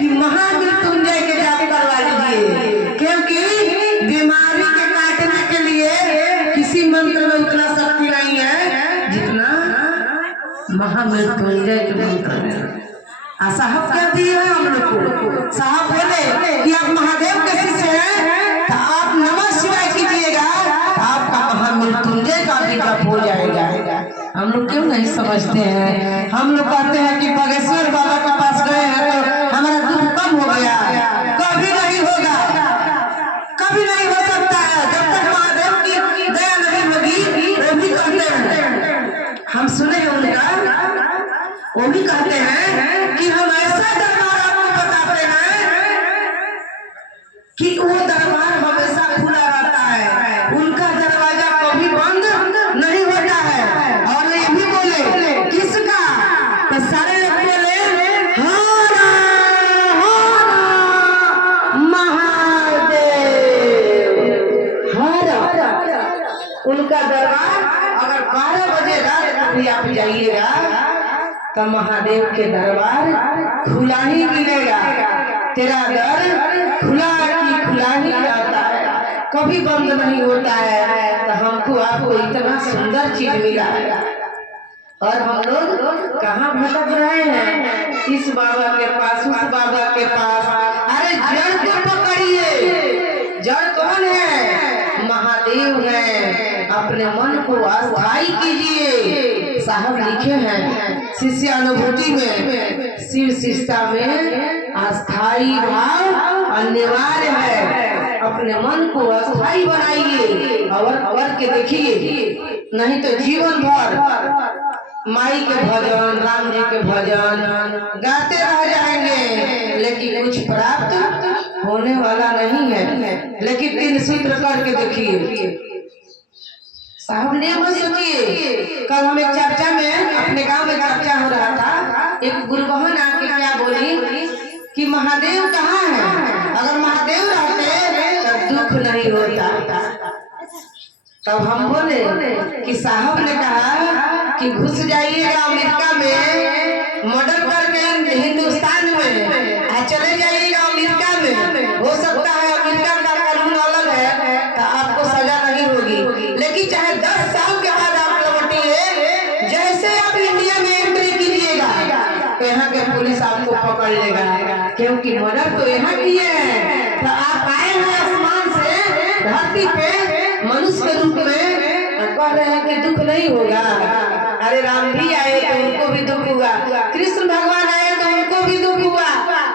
कि महामृत्युंजय के जाप करवा लीजिए, क्योंकि बीमारी के काटने के लिए किसी मंत्र में उतना शक्ति नहीं है जितना महामृत्युंजय के मंत्र में। साहब क्या दिए हैं हम लोग को? साहब बोले कि आप महादेव के शिष्य हैं तो आप नमः शिवाय कीजिएगा, आपका महामृत्युंजय का भी जप हो जाएगा। हम लोग क्यों नहीं समझते हैं? हम लोग कहते हैं कि बागेश्वर बाबा के पास गए हैं तो हमारा दुख कम हो गया। कभी नहीं होगा, कभी नहीं हो सकता है जब तक महादेव की दया नहीं होगी। वो भी कहते हैं, हम सुने हैं उनका, वो भी कहते हैं कि हम ऐसा दरबार आपको बताते हैं कि वो दरबार हमेशा खुला रहता है, उनका दरवाजा कभी बंद नहीं होता है। और ये भी बोले किसका? तो सारे लोग बोले हर हर महादेव। हर उनका दरबार अगर 12 बजे रात को भी आप जाइएगा तो महादेव के दरबार खुला ही मिलेगा। तेरा दर खुला की खुला ही रहता है, कभी बंद नहीं होता है। तो हमको आपको इतना सुंदर चीज मिला है और हम लोग कहाँ भटक रहे हैं? इस बाबा के पास, उस बाबा के पास। अरे जड़ को पकड़िए। जड़ कौन है? महादेव है। अपने मन को अस्थाई कीजिए। साहब लिखे हैं शिष्यानुभूति में, शिव शिष्टा में अस्थाई भाव अनिवार्य है। अपने मन को अस्थाई बनाइए और के देखिए, नहीं तो जीवन भर माई के भजन, राम जी के भजन गाते रह जाएंगे, लेकिन कुछ प्राप्त होने वाला नहीं है। लेकिन 3 सूत्र करके देखिए। साहब ने मत सोचिए, कल हम एक चर्चा में, अपने गांव में चर्चा हो रहा था, एक गुरु बहन आके क्या बोली कि महादेव कहाँ है? अगर महादेव रहते तब दुख नहीं होता। तब हम बोले कि साहब ने कहा कि घुस जाइएगा अमेरिका में, मर्डर करके हिंदुस्तान में चले जाइएगा अमेरिका में। हो सकता है अमेरिका का कानून अलग है तो आपको सजा नहीं होगी, लेकिन चाहे 10 साल के बाद आप लौटिए, जैसे आप इंडिया में एंट्री कीजिएगा तो यहाँ के पुलिस आपको पकड़ लेगा, क्योंकि मर्डर तो यहाँ किए हैं। तो आप आए हैं आसमान से धरती पे मनुष्य के रूप में, कह रहे हैं कि दुख नहीं होगा। अरे राम भी आए तो उनको भी दुख हुआ, कृष्ण भगवान आए तो उनको भी दुख हुआ।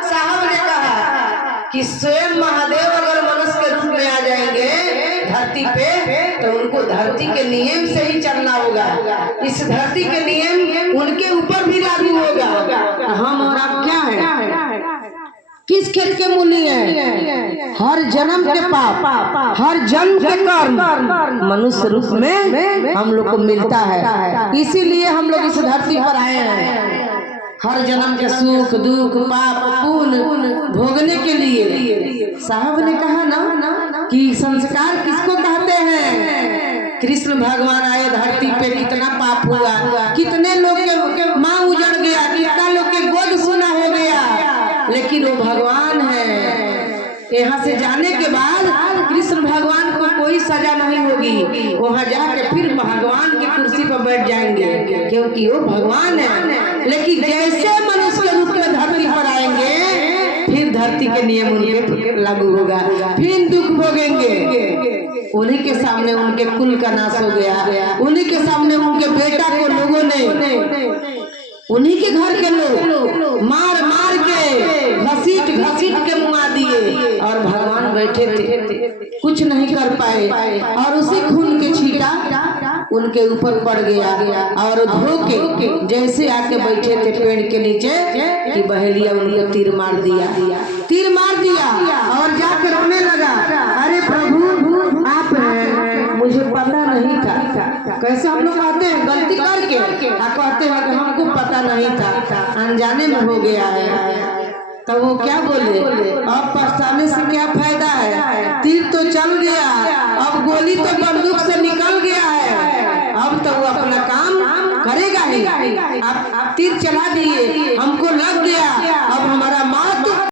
साहब ने कहा कि स्वयं महादेव अगर मनुष्य के रूप में आ जाएंगे धरती पे तो उनको धरती के नियम से ही चलना होगा। इस धरती के नियम उनके ऊपर भी लागू होगा। हम और आप क्या है? किस खेत के मूली है? हर जन्म के पाप, हर जन्म के कर्म मनुष्य रूप में हम लोग को मिलता है। इसीलिए हम लोग इस धरती पर आए हैं, हर जन्म के सुख दुख पाप पुण्य भोगने के लिए। साहब ने कहा ना कि संस्कार किसको कहते हैं? कृष्ण भगवान आए धरती पे, कितना पाप हुआ, कितने लोग के माँ उजड़ गया, कितना लोग के गोद सुना हो गया, लेकिन वो भगवान है। यहाँ से जाने के बाद कृष्ण भगवान को कोई सजा नहीं होगी, वहाँ जाके फिर भगवान की कुर्सी पर बैठ जाएंगे, क्योंकि वो भगवान है। लेकिन जैसे मनुष्य के रूप में धरती पर आएंगे फिर धरती के नियम उनके लागू होगा, फिर दुख भोगेंगे। उन्हीं के सामने उनके कुल का नाश हो गया, उन्हीं के सामने उनके बेटा को लोगों ने, उन्हीं के घर के लोग मार मार के घसीट घसीट के मुआ दिए, और भगवान बैठे थे कुछ नहीं कर पाए, और उसी खून के छींटा उनके ऊपर पड़ गया और धो के जैसे आके बैठे थे पेड़ के नीचे कि बहेलिया उनको तीर मार दिया, तीर मार दिया और जाकर रोने लगा। अरे प्रभु आप हैं, मुझे पता नहीं था। कैसे हम लोग कहते हैं गलती करके कहते हैं कि हमको पता नहीं था, अनजाने में हो गया है। तो वो क्या बोले, अब पछताने से क्या फायदा है? तीर तो चल गया, अब गोली तो बंदूक से निकल गया है, अब तो वो अपना काम करेगा ही। आप तीर चला दिए, हमको लग गया, अब हमारा मौत